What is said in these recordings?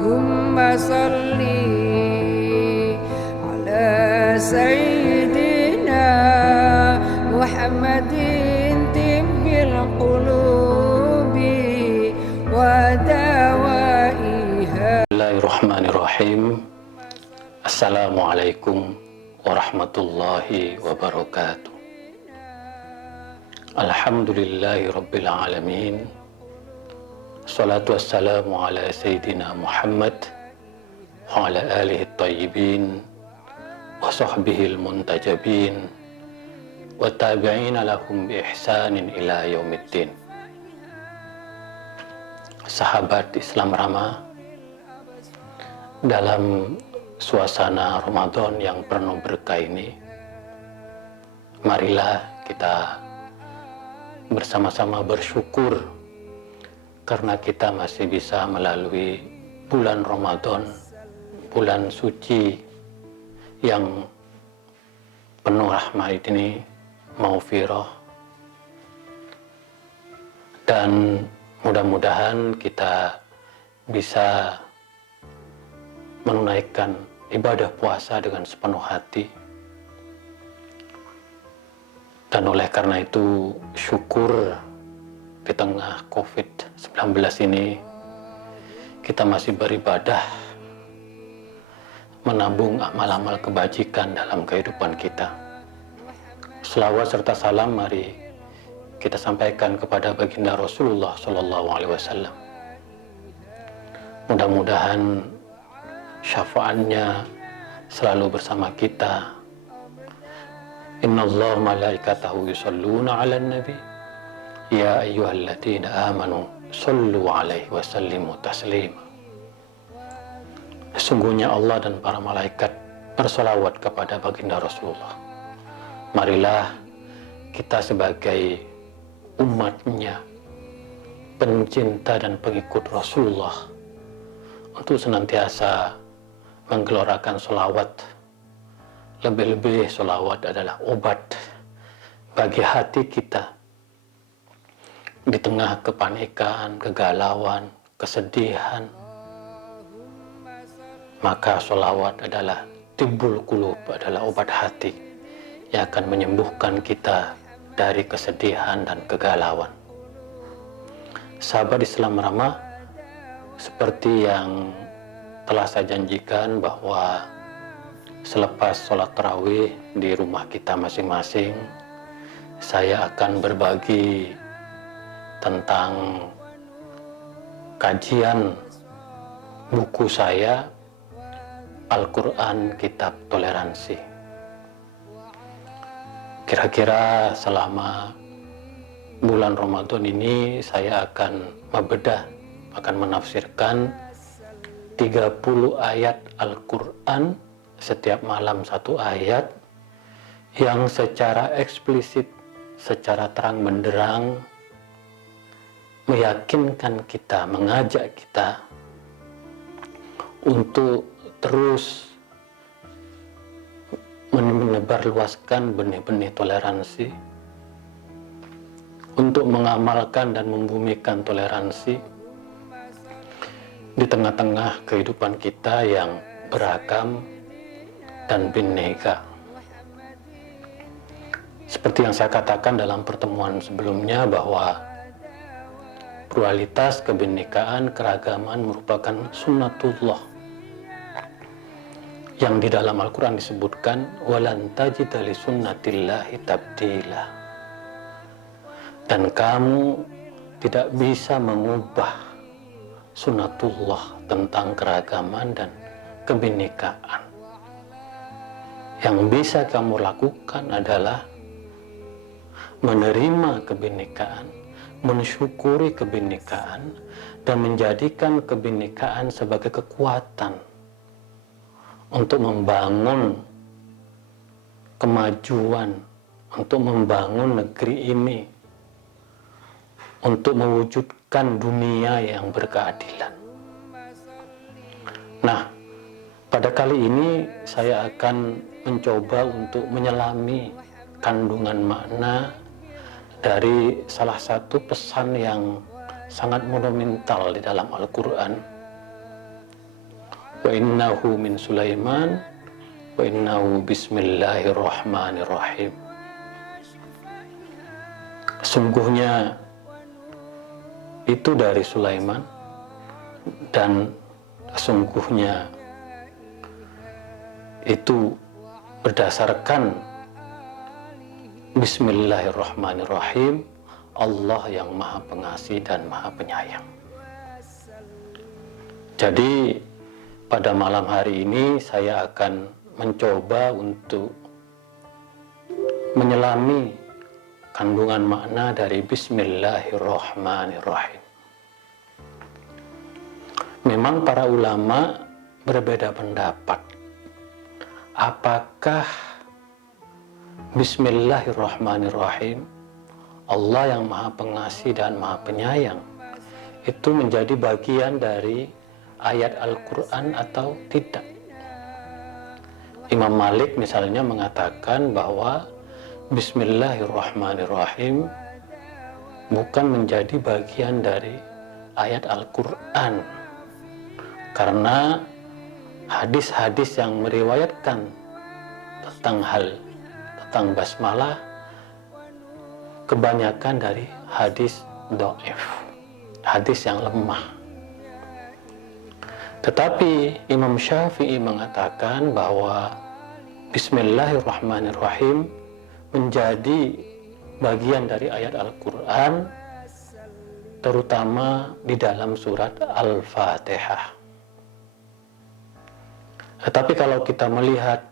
Allahumma salli ala Sayyidina Muhammadin tibbil qulubi wa dawaiha. Bismillahirrahmanirrahim. Assalamualaikum warahmatullahi wabarakatuh. Alhamdulillahi rabbil alamin. Salatu wassalamu ala Sayyidina Muhammad wa ala alihi tayyibin wa sahbihi muntajabin wa tabi'ina lahum bi ihsanin ila yaumiddin. Sahabat Islam Rama, dalam suasana Ramadan yang penuh berkah ini, marilah kita bersama-sama bersyukur karena kita masih bisa melalui bulan Ramadan, bulan suci yang penuh rahmat ini, maghfirah, dan mudah-mudahan kita bisa menunaikan ibadah puasa dengan sepenuh hati. Dan oleh karena itu, syukur di tengah COVID-19 ini kita masih beribadah, menabung amal-amal kebajikan dalam kehidupan kita. Selawat serta salam mari kita sampaikan kepada baginda Rasulullah SAW. Mudah-mudahan syafaatnya selalu bersama kita. Innallaha malaikatahu yusholluna 'alan nabi ya ayyuhalladzina amanu shollu 'alaihi wa sallimu taslima. Sesungguhnya Allah dan para malaikat bersolawat kepada baginda Rasulullah. Marilah kita sebagai umatnya, pencinta dan pengikut Rasulullah, untuk senantiasa menggelorakan sholawat. Lebih-lebih sholawat adalah obat bagi hati kita di tengah kepanikan, kegalauan, kesedihan. Maka sholawat adalah tibbul qulub, adalah obat hati yang akan menyembuhkan kita dari kesedihan dan kegalauan. Sahabat Islam Rama, seperti yang telah saya janjikan bahwa selepas sholat tarawih di rumah kita masing-masing, saya akan berbagi tentang kajian buku saya, Al-Quran Kitab Toleransi. Kira-kira selama bulan Ramadan ini saya akan membedah, akan menafsirkan 30 ayat Al-Quran, setiap malam satu ayat, yang secara eksplisit, secara terang benderang meyakinkan kita, mengajak kita untuk terus menebarluaskan benih-benih toleransi, untuk mengamalkan dan membumikan toleransi di tengah-tengah kehidupan kita yang beragam dan bineka. Seperti yang saya katakan dalam pertemuan sebelumnya, bahwa pluralitas, kebinekaan, keragaman merupakan sunnatullah yang di dalam Al-Quran disebutkan walan tajida li sunnatillahi tabdila, dan kamu tidak bisa mengubah sunnatullah tentang keragaman dan kebinekaan. Yang bisa kamu lakukan adalah menerima kebinekaan, mensyukuri kebinekaan, dan menjadikan kebinekaan sebagai kekuatan untuk membangun kemajuan, untuk membangun negeri ini, untuk mewujudkan dunia yang berkeadilan. Nah, pada kali ini saya akan mencoba untuk menyelami kandungan makna dari salah satu pesan yang sangat monumental di dalam Al-Quran, wa innahu min Sulaiman wa innahu bismillahirrahmanirrahim. Sungguhnya itu dari Sulaiman, dan sungguhnya itu berdasarkan Bismillahirrahmanirrahim, Allah yang Maha Pengasih dan Maha Penyayang. Jadi pada malam hari ini saya akan mencoba untuk menyelami kandungan makna dari Bismillahirrahmanirrahim. Memang para ulama berbeda pendapat. Apakah Bismillahirrahmanirrahim, Allah yang Maha Pengasih dan Maha Penyayang, itu menjadi bagian dari ayat Al-Quran atau tidak? Imam Malik misalnya mengatakan bahwa Bismillahirrahmanirrahim bukan menjadi bagian dari ayat Al-Quran, karena hadis-hadis yang meriwayatkan tentang basmalah kebanyakan dari hadis dhaif, hadis yang lemah. Tetapi Imam Syafi'i mengatakan bahwa Bismillahirrahmanirrahim menjadi bagian dari ayat Al-Quran, terutama di dalam surat Al-Fatihah. Tetapi kalau kita melihat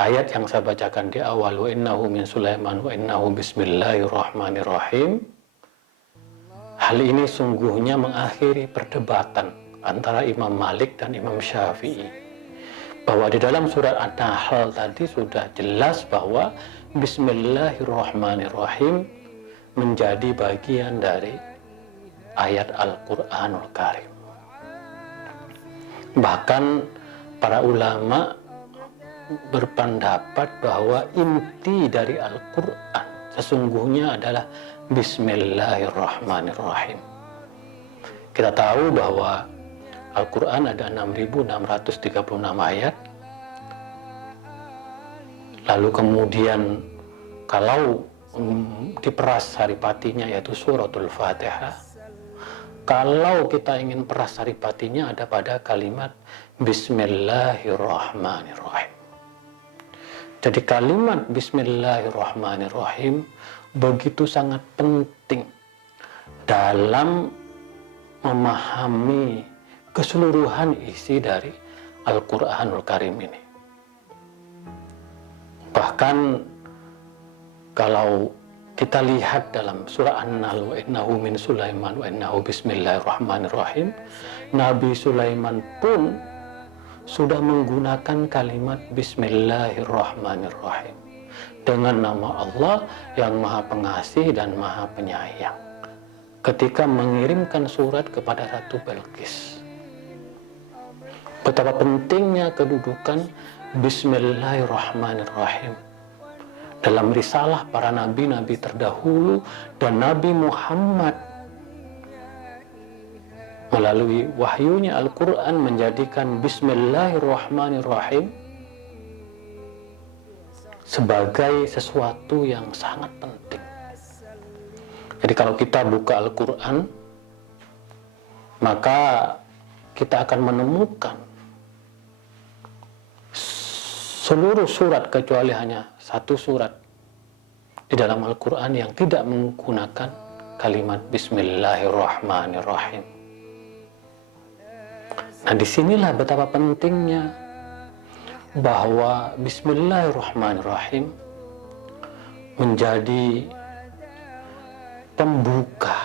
ayat yang saya bacakan di awal, wa innahu min Sulaiman wa innahu bismillahirrahmanirrahim, hal ini sungguhnya mengakhiri perdebatan antara Imam Malik dan Imam Syafi'i, bahwa di dalam surat An-Nahl tadi sudah jelas bahwa Bismillahirrahmanirrahim menjadi bagian dari ayat Al-Quranul Karim. Bahkan para ulama berpendapat bahwa inti dari Al-Quran sesungguhnya adalah Bismillahirrahmanirrahim. Kita tahu bahwa Al-Quran ada 6.636 ayat. Lalu kemudian kalau diperas saripatinya yaitu suratul Fatihah, kalau kita ingin peras saripatinya ada pada kalimat Bismillahirrahmanirrahim. Jadi kalimat Bismillahirrahmanirrahim begitu sangat penting dalam memahami keseluruhan isi dari Al-Quranul Karim ini. Bahkan kalau kita lihat dalam surah An-Nahl, wa innahu min Sulaiman wa innahu bismillahirrahmanirrahim, Nabi Sulaiman pun sudah menggunakan kalimat Bismillahirrahmanirrahim dengan nama Allah yang Maha Pengasih dan Maha Penyayang ketika mengirimkan surat kepada Ratu Belqis. Betapa pentingnya kedudukan Bismillahirrahmanirrahim dalam risalah para nabi-nabi terdahulu, dan Nabi Muhammad melalui wahyunya Al-Quran menjadikan Bismillahirrahmanirrahim sebagai sesuatu yang sangat penting. Jadi kalau kita buka Al-Quran, maka kita akan menemukan seluruh surat kecuali hanya satu surat di dalam Al-Quran yang tidak menggunakan kalimat Bismillahirrahmanirrahim. Nah, disinilah betapa pentingnya bahwa Bismillahirrahmanirrahim menjadi pembuka.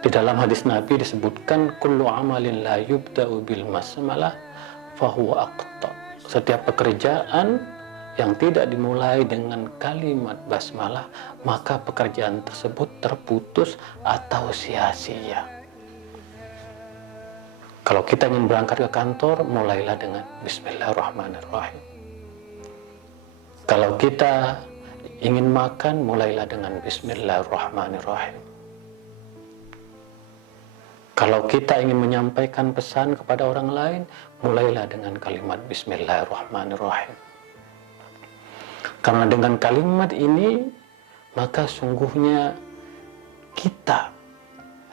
Di dalam hadis Nabi disebutkan kullu amalin la yubda'u bil basmalah fahuwa aqta. Setiap pekerjaan yang tidak dimulai dengan kalimat basmalah, maka pekerjaan tersebut terputus atau sia-sia. Kalau kita ingin berangkat ke kantor, mulailah dengan Bismillahirrahmanirrahim. Kalau kita ingin makan, mulailah dengan Bismillahirrahmanirrahim. Kalau kita ingin menyampaikan pesan kepada orang lain, mulailah dengan kalimat Bismillahirrahmanirrahim. Karena dengan kalimat ini, maka sungguhnya kita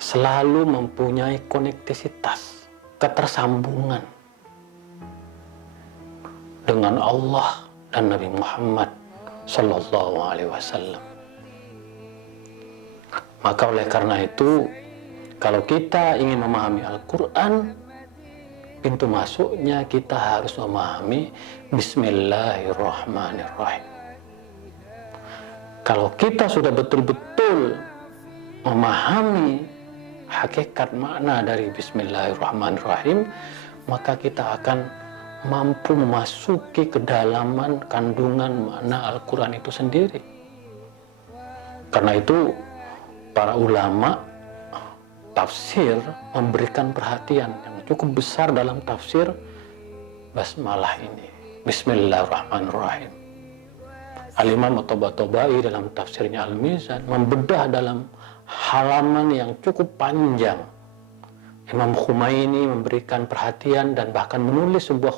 selalu mempunyai konektivitas, ketersambungan dengan Allah dan Nabi Muhammad Sallallahu Alaihi Wasallam. Maka oleh karena itu, kalau kita ingin memahami Al-Quran, pintu masuknya kita harus memahami Bismillahirrahmanirrahim. Kalau kita sudah betul-betul memahami hakikat makna dari Bismillahirrahmanirrahim, maka kita akan mampu memasuki kedalaman kandungan makna Al-Quran itu sendiri. Karena itu para ulama tafsir memberikan perhatian yang cukup besar dalam tafsir basmalah ini, Bismillahirrahmanirrahim. Al-Imam At-Tabatabai dalam tafsirnya Al-Mizan membedah dalam halaman yang cukup panjang. Imam Khumaini memberikan perhatian dan bahkan menulis sebuah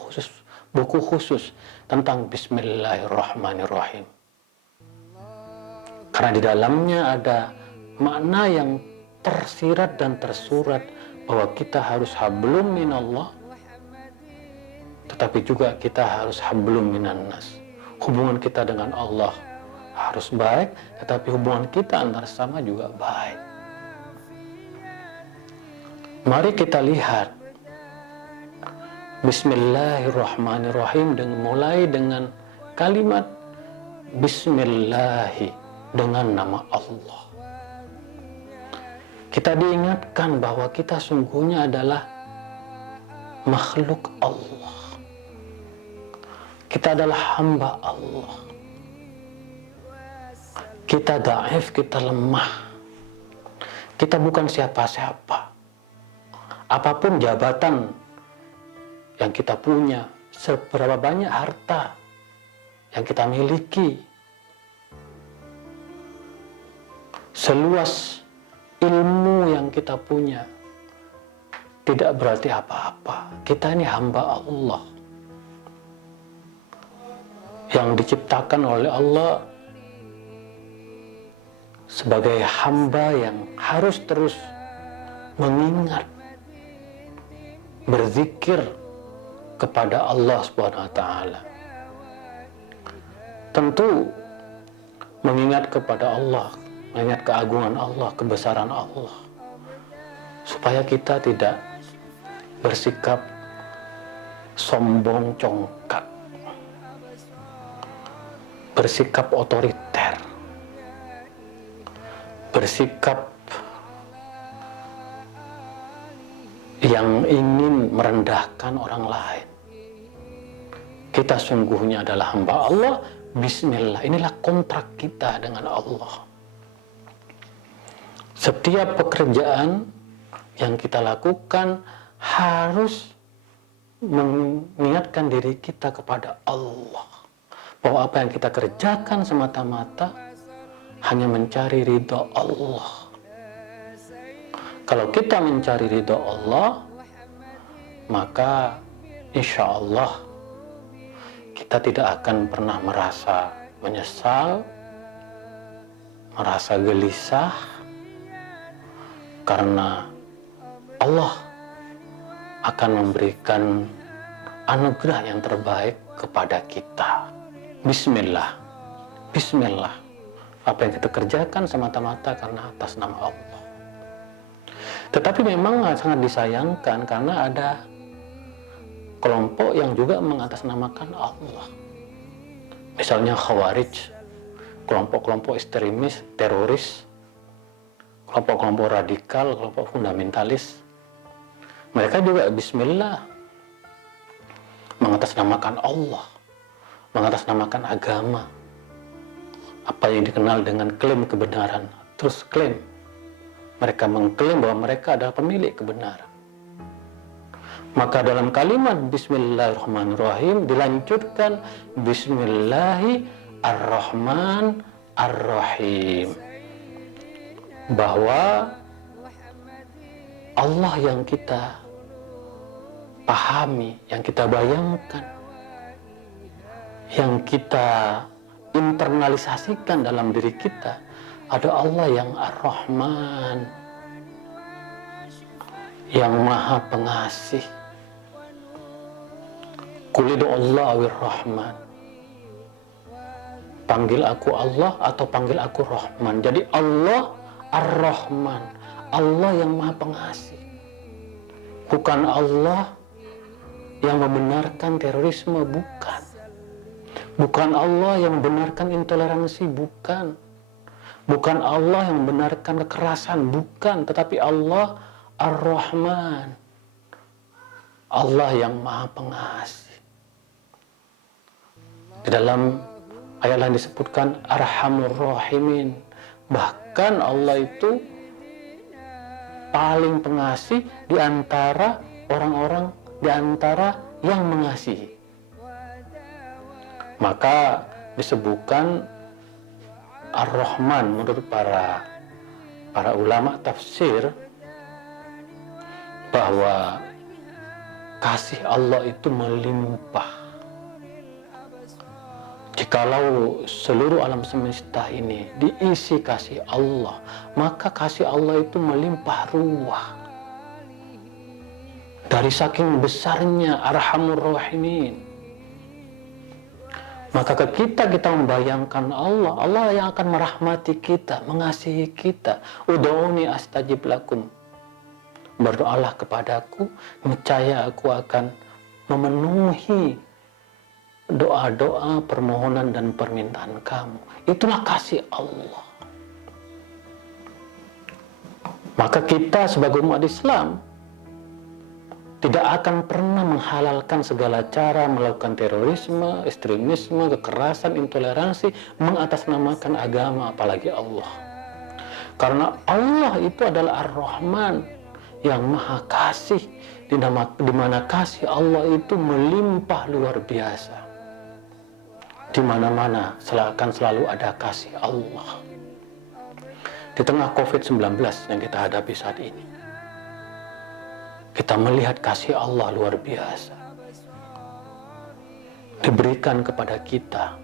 buku khusus tentang Bismillahirrahmanirrahim. Karena di dalamnya ada makna yang tersirat dan tersurat bahwa kita harus hablum minallah, tetapi juga kita harus hablum minannas. Hubungan kita dengan Allah harus baik, tetapi hubungan kita antar sesama juga baik. Mari kita lihat Bismillahirrahmanirrahim mulai dengan kalimat Bismillahi, dengan nama Allah. Kita diingatkan bahwa kita sungguhnya adalah makhluk Allah. Kita adalah hamba Allah. Kita dhaif, kita lemah. Kita bukan siapa-siapa. Apapun jabatan yang kita punya, seberapa banyak harta yang kita miliki, seluas ilmu yang kita punya, tidak berarti apa-apa. Kita ini hamba Allah yang diciptakan oleh Allah sebagai hamba yang harus terus mengingat, berzikir kepada Allah Subhanahu wa taala. Tentu mengingat kepada Allah, mengingat keagungan Allah, kebesaran Allah, supaya kita tidak bersikap sombong congkak, bersikap otoriter, bersikap yang ingin merendahkan orang lain. Kita sungguhnya adalah hamba Allah. Bismillah, inilah kontrak kita dengan Allah. Setiap pekerjaan yang kita lakukan harus mengingatkan diri kita kepada Allah, bahwa apa yang kita kerjakan semata-mata hanya mencari ridha Allah. Kalau kita mencari ridha Allah, maka insya Allah kita tidak akan pernah merasa menyesal, merasa gelisah, karena Allah akan memberikan anugerah yang terbaik kepada kita. Bismillah, Bismillah. Apa yang kita kerjakan semata-mata karena atas nama Allah. Tetapi memang sangat disayangkan karena ada kelompok yang juga mengatasnamakan Allah. Misalnya Khawarij, kelompok-kelompok ekstremis, teroris, kelompok-kelompok radikal, kelompok fundamentalis. Mereka juga bismillah mengatasnamakan Allah, mengatasnamakan agama, apa yang dikenal dengan klaim kebenaran. Terus klaim, mereka mengklaim bahwa mereka adalah pemilik kebenaran. Maka dalam kalimat Bismillahirrahmanirrahim dilanjutkan Bismillahirrahmanirrahim, bahwa Allah yang kita pahami, yang kita bayangkan, yang kita internalisasikan dalam diri kita, ada Allah yang Ar-Rahman, yang Maha Pengasih. Qul Allah awir Rahman. Panggil aku Allah atau panggil aku Rahman. Jadi Allah Ar-Rahman, Allah yang Maha Pengasih. Bukan Allah yang membenarkan terorisme, bukan. Bukan Allah yang membenarkan intoleransi, bukan. Bukan Allah yang membenarkan kekerasan, bukan. Tetapi Allah Ar-Rahman, Allah yang Maha Pengasih. Di dalam ayat lain disebutkan Arhamur Rahimin. Bahkan Allah itu paling pengasih di antara orang-orang, di antara yang mengasihi. Maka disebutkan Ar-Rahman menurut para ulama tafsir bahwa kasih Allah itu melimpah. Jikalau seluruh alam semesta ini diisi kasih Allah, maka kasih Allah itu melimpah ruah. Dari saking besarnya Arhamur Rahimin. Maka ketika kita membayangkan Allah, Allah yang akan merahmati kita, mengasihi kita. Ud'uni astajib lakum. Berdoalah kepadaku, niscaya aku akan memenuhi doa-doa, permohonan dan permintaan kamu. Itulah kasih Allah. Maka kita sebagai umat Islam tidak akan pernah menghalalkan segala cara melakukan terorisme, ekstremisme, kekerasan, intoleransi, mengatasnamakan agama, apalagi Allah. Karena Allah itu adalah Ar-Rahman, yang Maha Kasih, di mana kasih Allah itu melimpah luar biasa. Di mana-mana akan selalu ada kasih Allah. Di tengah COVID-19 yang kita hadapi saat ini, kita melihat kasih Allah luar biasa diberikan kepada kita,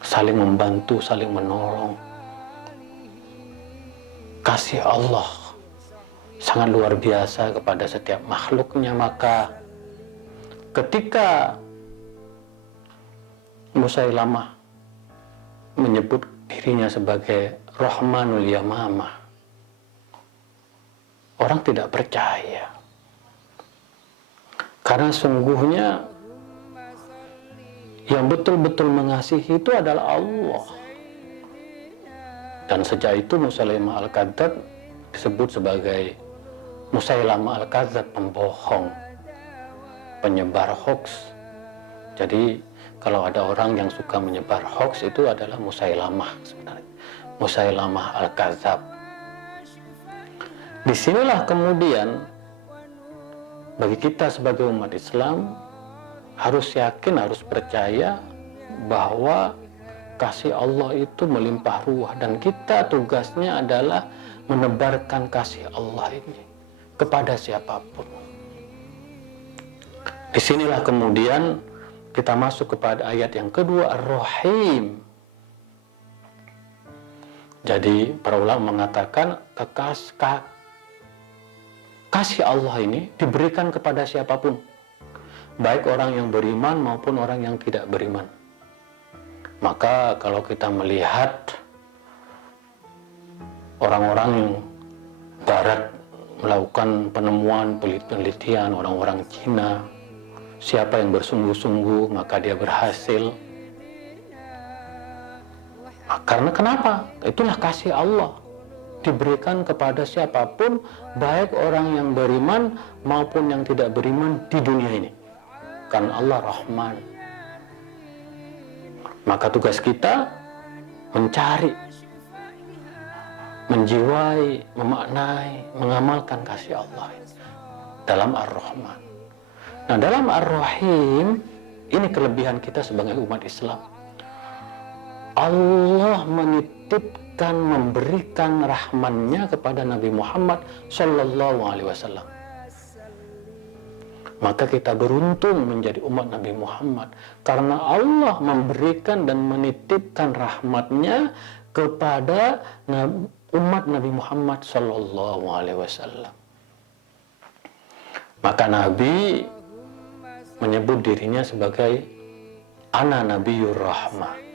saling membantu, saling menolong. Kasih Allah sangat luar biasa kepada setiap makhluknya. Maka ketika Musailamah menyebut dirinya sebagai Rahmanul Yamamah, orang tidak percaya. Karena sungguhnya yang betul-betul mengasihi itu adalah Allah. Dan sejak itu Musailamah Al-Kadzdzab disebut sebagai Musailamah Al-Kadzdzab, pembohong, penyebar hoax. Jadi kalau ada orang yang suka menyebar hoax, itu adalah Musailamah sebenarnya. Musailamah Al-Kadzdzab. Disinilah kemudian bagi kita sebagai umat Islam harus yakin, harus percaya bahwa kasih Allah itu melimpah ruah, dan kita tugasnya adalah menebarkan kasih Allah ini kepada siapapun. Disinilah kemudian kita masuk kepada ayat yang kedua, Ar-Rahim. Jadi para ulama mengatakan kasih Allah ini diberikan kepada siapapun, baik orang yang beriman maupun orang yang tidak beriman. Maka kalau kita melihat orang-orang yang Barat melakukan penemuan, penelitian, orang-orang Cina, siapa yang bersungguh-sungguh maka dia berhasil. Karena kenapa? Itulah kasih Allah diberikan kepada siapapun, baik orang yang beriman maupun yang tidak beriman di dunia ini. Karena Allah Rahman. Maka tugas kita mencari, menjiwai, memaknai, mengamalkan kasih Allah dalam Ar-Rahman. Nah, dalam Ar-Rahim ini kelebihan kita sebagai umat Islam. Allah menitipkan akan memberikan rahmannya kepada Nabi Muhammad Sallallahu Alaihi Wasallam. Maka kita beruntung menjadi umat Nabi Muhammad, karena Allah memberikan dan menitipkan rahmatnya kepada umat Nabi Muhammad Sallallahu Alaihi Wasallam. Maka Nabi menyebut dirinya sebagai Ana Nabiyur Rahmah.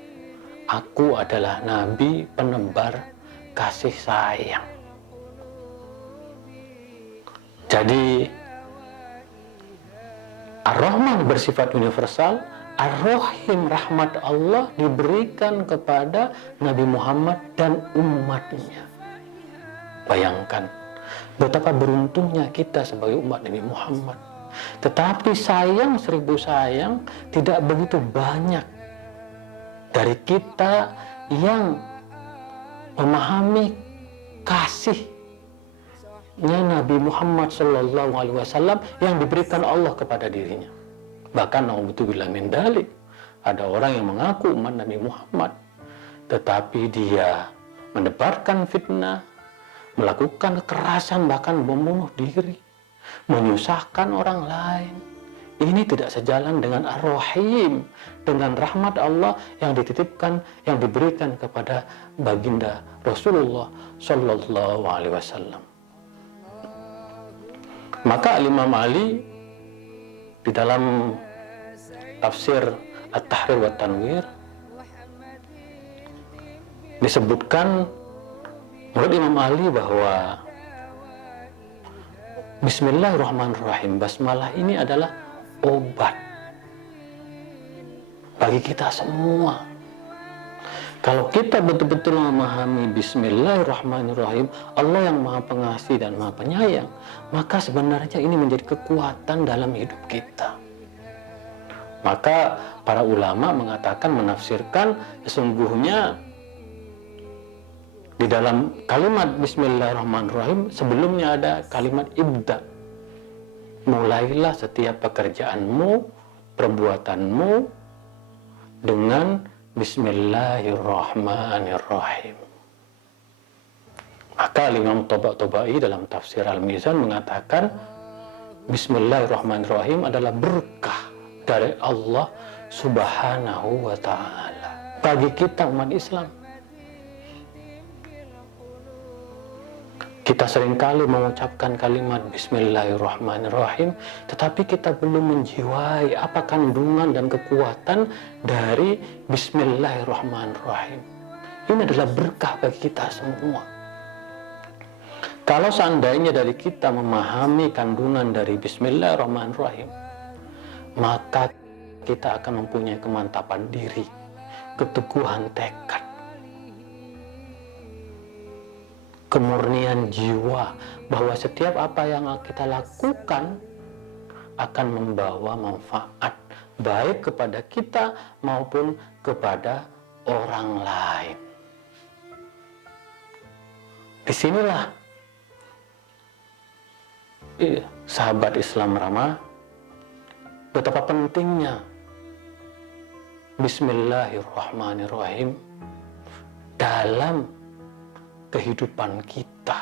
Aku adalah Nabi penebar kasih sayang. Jadi Ar-Rahman bersifat universal, Ar-Rahim rahmat Allah diberikan kepada Nabi Muhammad dan umatnya. Bayangkan betapa beruntungnya kita sebagai umat Nabi Muhammad. Tetapi sayang seribu sayang, tidak begitu banyak dari kita yang memahami kasihnya Nabi Muhammad Sallallahu Alaihi Wasallam yang diberikan Allah kepada dirinya. Bahkan naudzubillah min dzalik, ada orang yang mengaku umat Nabi Muhammad, tetapi dia menebarkan fitnah, melakukan kekerasan, bahkan membunuh diri, menyusahkan orang lain. Ini tidak sejalan dengan Ar-Rahim, dengan rahmat Allah yang dititipkan, yang diberikan kepada baginda Rasulullah Sallallahu Alaihi Wasallam. Maka Imam Ali di dalam tafsir At-Tahrir wa Tanwir disebutkan menurut Imam Ali bahwa Bismillahirrahmanirrahim, basmalah ini adalah obat bagi kita semua. Kalau kita betul-betul memahami Bismillahirrahmanirrahim, Allah yang Maha Pengasih dan Maha Penyayang, maka sebenarnya ini menjadi kekuatan dalam hidup kita. Maka para ulama mengatakan, menafsirkan, sesungguhnya di dalam kalimat Bismillahirrahmanirrahim sebelumnya ada kalimat ibda. Mulailah setiap pekerjaanmu, perbuatanmu dengan Bismillahirrahmanirrahim. Maka Imam Tabatabai dalam tafsir Al-Mizan mengatakan Bismillahirrahmanirrahim adalah berkah dari Allah Subhanahu wa Ta'ala bagi kita umat Islam. Kita seringkali mengucapkan kalimat Bismillahirrahmanirrahim, tetapi kita belum menjiwai apa kandungan dan kekuatan dari Bismillahirrahmanirrahim. Ini adalah berkah bagi kita semua. Kalau seandainya dari kita memahami kandungan dari Bismillahirrahmanirrahim, maka kita akan mempunyai kemantapan diri, keteguhan tekad, kemurnian jiwa, bahwa setiap apa yang kita lakukan akan membawa manfaat baik kepada kita maupun kepada orang lain. Disinilah sahabat Islam ramah betapa pentingnya Bismillahirrahmanirrahim dalam kehidupan kita.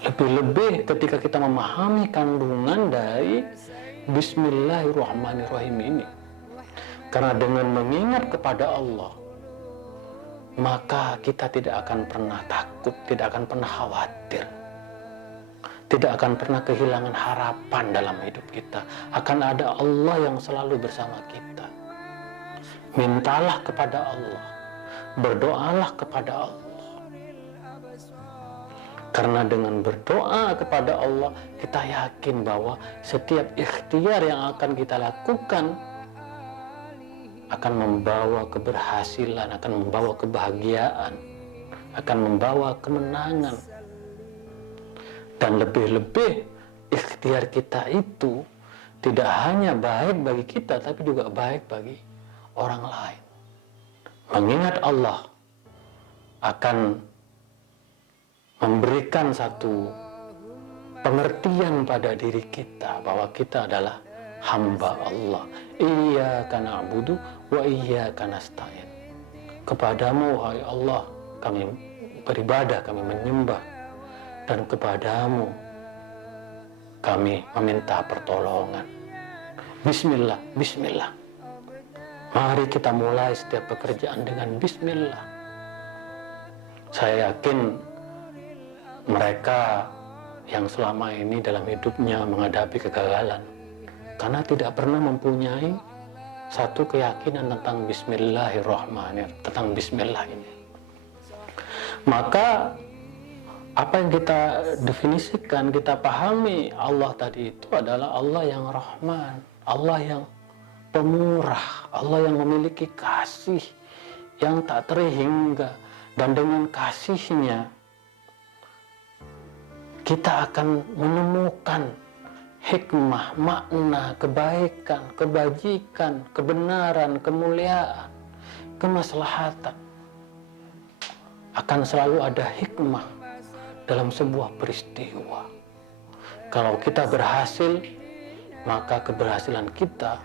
Lebih-lebih ketika kita memahami kandungan dari Bismillahirrahmanirrahim ini. Karena dengan mengingat kepada Allah, maka kita tidak akan pernah takut, tidak akan pernah khawatir, tidak akan pernah kehilangan harapan dalam hidup kita. Akan ada Allah yang selalu bersama kita. Mintalah kepada Allah, berdoalah kepada Allah. Karena dengan berdoa kepada Allah, kita yakin bahwa setiap ikhtiar yang akan kita lakukan akan membawa keberhasilan, akan membawa kebahagiaan, akan membawa kemenangan. Dan lebih-lebih ikhtiar kita itu tidak hanya baik bagi kita, tapi juga baik bagi orang lain. Mengingat Allah akan memberikan satu pengertian pada diri kita bahwa kita adalah hamba Allah. Iyyaka na'budu wa iyyaka nasta'in. Kepadamu, wahai Allah, kami beribadah, kami menyembah, dan kepadamu kami meminta pertolongan. Bismillah, bismillah. Mari kita mulai setiap pekerjaan dengan bismillah. Saya yakin mereka yang selama ini dalam hidupnya menghadapi kegagalan karena tidak pernah mempunyai satu keyakinan tentang bismillahirrahmanirrahim, tentang bismillah ini. Maka apa yang kita definisikan, kita pahami Allah tadi itu adalah Allah yang Rahman, Allah yang pemurah, Allah yang memiliki kasih yang tak terhingga, dan dengan kasihnya kita akan menemukan hikmah, makna, kebaikan, kebajikan, kebenaran, kemuliaan, kemaslahatan. Akan selalu ada hikmah dalam sebuah peristiwa. Kalau kita berhasil, maka keberhasilan kita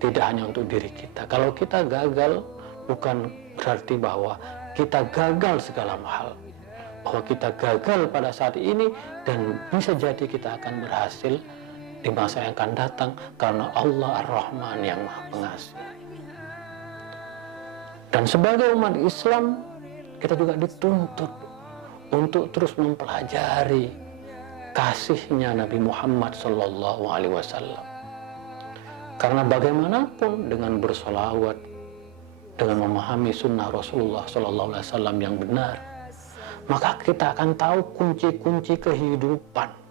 tidak hanya untuk diri kita. Kalau kita gagal, bukan berarti bahwa kita gagal segala hal. Bahwa kita gagal pada saat ini dan bisa jadi kita akan berhasil di masa yang akan datang karena Allah Ar-Rahman yang Maha Pengasih. Dan sebagai umat Islam, kita juga dituntut untuk terus mempelajari kasihnya Nabi Muhammad SAW. Karena bagaimanapun dengan bersolawat, dengan memahami sunnah Rasulullah SAW yang benar, maka kita akan tahu kunci-kunci kehidupan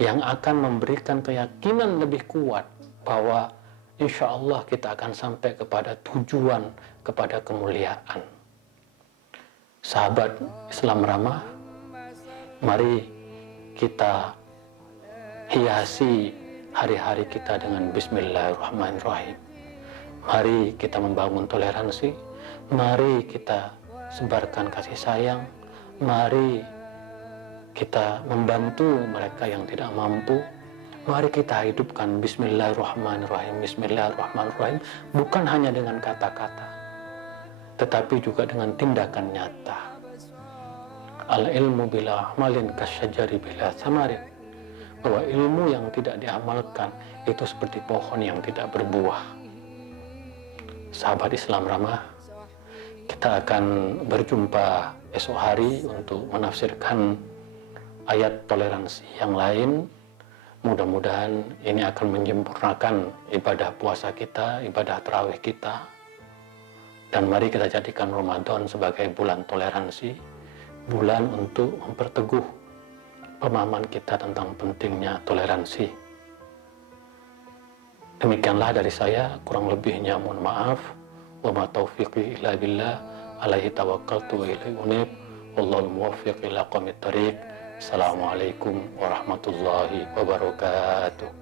yang akan memberikan keyakinan lebih kuat bahwa insya Allah kita akan sampai kepada tujuan, kepada kemuliaan. Sahabat Islam Ramah, mari kita hiasi hari-hari kita dengan Bismillahirrahmanirrahim. Mari kita membangun toleransi, mari kita sebarkan kasih sayang, mari kita membantu mereka yang tidak mampu. Mari kita hidupkan Bismillahirrahmanirrahim, Bismillahirrahmanirrahim, bukan hanya dengan kata-kata, tetapi juga dengan tindakan nyata. Al-ilmu bila amalin kasyajari bila samarin. Bahwa ilmu yang tidak diamalkan itu seperti pohon yang tidak berbuah. Sahabat Islam Ramah, kita akan berjumpa esok hari untuk menafsirkan ayat toleransi yang lain. Mudah-mudahan ini akan menyempurnakan ibadah puasa kita, ibadah tarawih kita. Dan mari kita jadikan Ramadan sebagai bulan toleransi, bulan untuk memperteguh pemahaman kita tentang pentingnya toleransi. Demikianlah dari saya, kurang lebihnya mohon maaf. Wa ma taufiqi illa billah, alaihi tawakkaltu wa ilaihi unib. Wallahul muwaffiq ila aqwamit thoriq. Assalamualaikum warahmatullahi wabarakatuh.